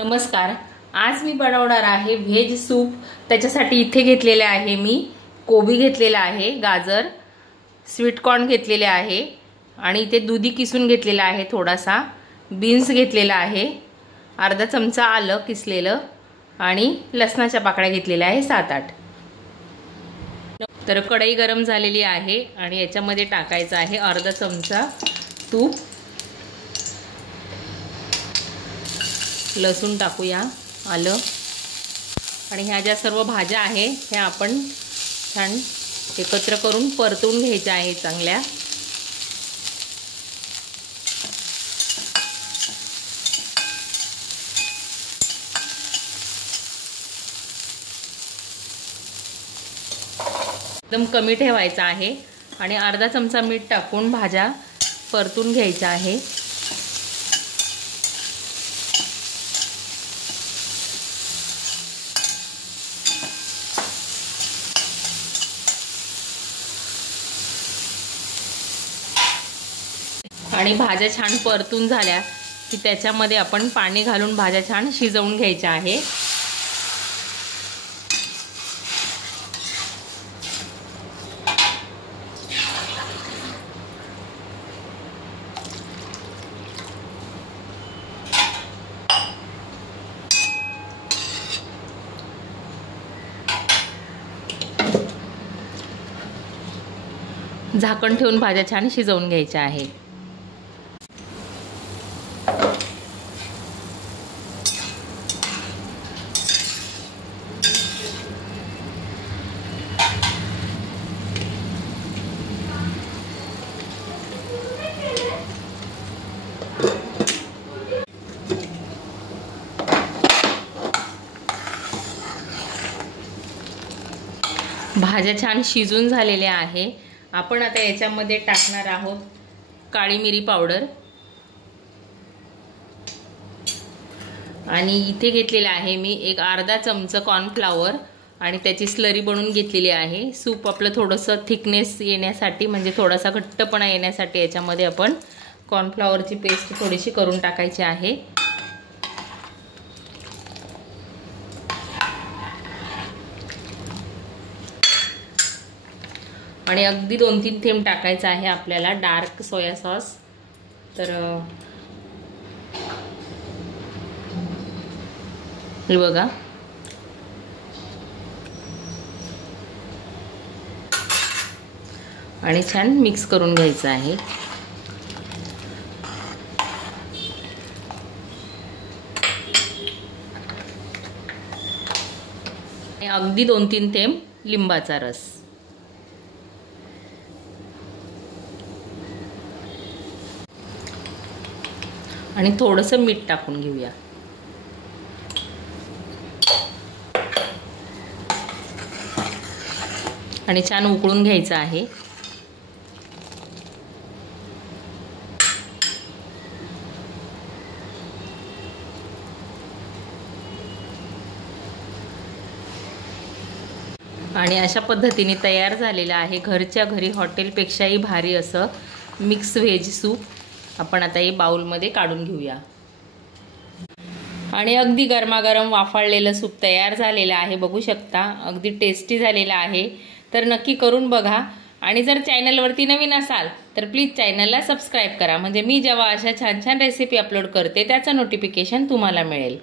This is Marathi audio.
नमस्कार। आज मी बनवणार आहे व्हेज सूप। त्याच्यासाठी इथे घेतलेले आहे मी कोबी घेतलेला आहे, गाजर, स्वीट कॉर्न घेतलेले आहे आणि इथे दुधी किसून घेतलेला आहे, थोडासा बीन्स घेतलेला आहे, अर्धा चमचा आलं किसलेलं आणि लसणाच्या पाकळ्या घेतलेल्या आहे 7-8। तर कढई गरम झालेली आहे आणि याच्यामध्ये टाकायचं आहे अर्धा चमचा तूप। लसूण टाकूया, आलं आणि ह्या ज्या सर्व भाज्या आहे ह्या आपण छान एकत्र करून परतून घ्यायच्या आहे चांगल्या। एकदम कमी ठेवायचा आहे आणि अर्धा चमचा मीठ टाकून भाज्या परतून घ्यायच्या आहे। आणि भाज्या छान परतून झाल्या की त्याच्यामध्ये आपण पाणी घालून भाज्या छान शिजवून घ्यायच्या आहे। झाकण ठेवून भाज्या छान शिजवून घ्यायच्या आहे। भाज्या छान शिजून झालेल्या आहे। आपण आता याच्यामध्ये टाकणार आहोत काळी मिरी पावडर आणि इथे घेतलेला आहे मी एक अर्धा चमचा कॉर्नफ्लॉवर आणि त्याची स्लरी बनवून घेतलेली आहे। सूप आपलं थोडंसं थिकनेस येण्यासाठी म्हणजे थोडासा घट्टपणा येण्यासाठी याच्यामध्ये आपण कॉर्नफ्लॉवरची पेस्ट थोडीशी करून टाकायची आहे। आणि अगदी 2-3 थेंब टाकायचा आहे आपल्याला डार्क सोया सॉस। तर हे बघा, आणि छान मिक्स करून घ्यायचं आहे। अगदी 2-3 थेंब लिंबाचा रस आणि थोडंसं मीठ टाकून घेऊया। आणि छान उकळून घ्यायचं आहे। आणि अशा पद्धतीने तयार झालेलं आहे घरच्या घरी हॉटेलपेक्षाही भारी असं मिक्स व्हेज सूप। आपण आता हे बाउलमध्ये काढून घेऊया आणि अगदी गरमागरम वाफाळलेलं सूप तयार झालेलं आहे, बघू शकता अगदी टेस्टी झालेलं आहे। तर नक्की करून बघा आणि जर चॅनलवरती नवीन असाल तर प्लीज चॅनलला सबस्क्राईब करा, म्हणजे मी जेव्हा अशा छान छान रेसिपी अपलोड करते त्याचं नोटिफिकेशन तुम्हाला मिळेल।